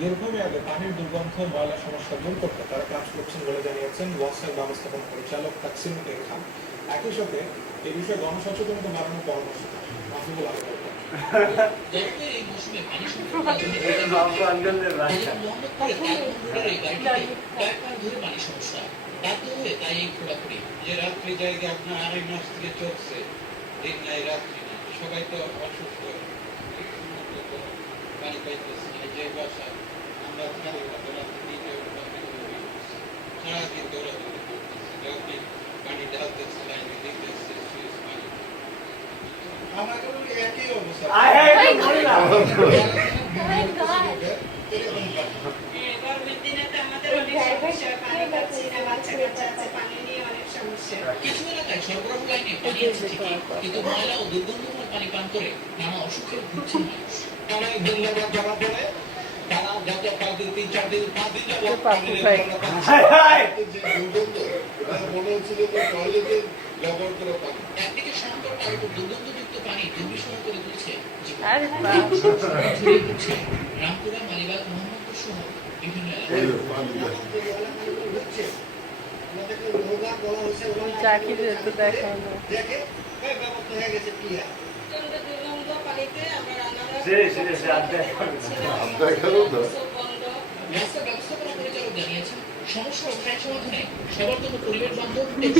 দীর্ঘমেয়াদে পানির দুর্গন্ধ ময়লা সমস্যা দূর করতে তারা কাজ করছেন বলে জানিয়েছেন ওয়াসার ব্যবস্থাপনা পরিচালক তাকসিম উল খান। একই সাথে এই বিষয়ে গণসচেতনতা বাড়ানোর পরামর্শ দেন মাহবুবুল আলম। এই মৌসুমে পানি পানি সমস্যা বাধ্য হয়ে তাই এই খোঁড়াখুড়ি যে রাত্রি জায়গা আপনার 2.5 মাস থেকে চলছে, দিন নাই রাত্রি নাই, সবাই তো অসুস্থ, পানি পাইতেছে না। যে বাসা আমরা সারাদিন দৌড়াদৌড়ি করতেছি, যখন পানি ঢালতেছে লাইনে দিতেছে পানি আমাকে একই অবস্থা। কিছু এলাকায় সরবরাহ লাইনে পানি আছে ঠিকই, কিন্তু ময়লা ও দুর্গন্ধময় পানি পান করে নানা অসুখে ভুগছেন মানুষ। অনেক ধন্যবাদ জমা পড়ে তারা যত 5 দিন 3-4 দিন 5 দিন যাবত মনে হচ্ছে যে টয়লেটে ব্যবহার করে পানি একদিকে সংকট আর দুর্গন্ধযুক্ত পানি দুর্বিষহ করে তুলছে রামপুরা, মালিবাগ, মোহাম্মদপুর সহ বিভিন্ন এলাকায়। জাকিরের তো দেখানো রাস্তা ব্যবস্থাপনা পরিচালক জানিয়েছেন সমস্যা স্থায়ী সমাধানে সবার জন্য পরিবেশ বান্ধব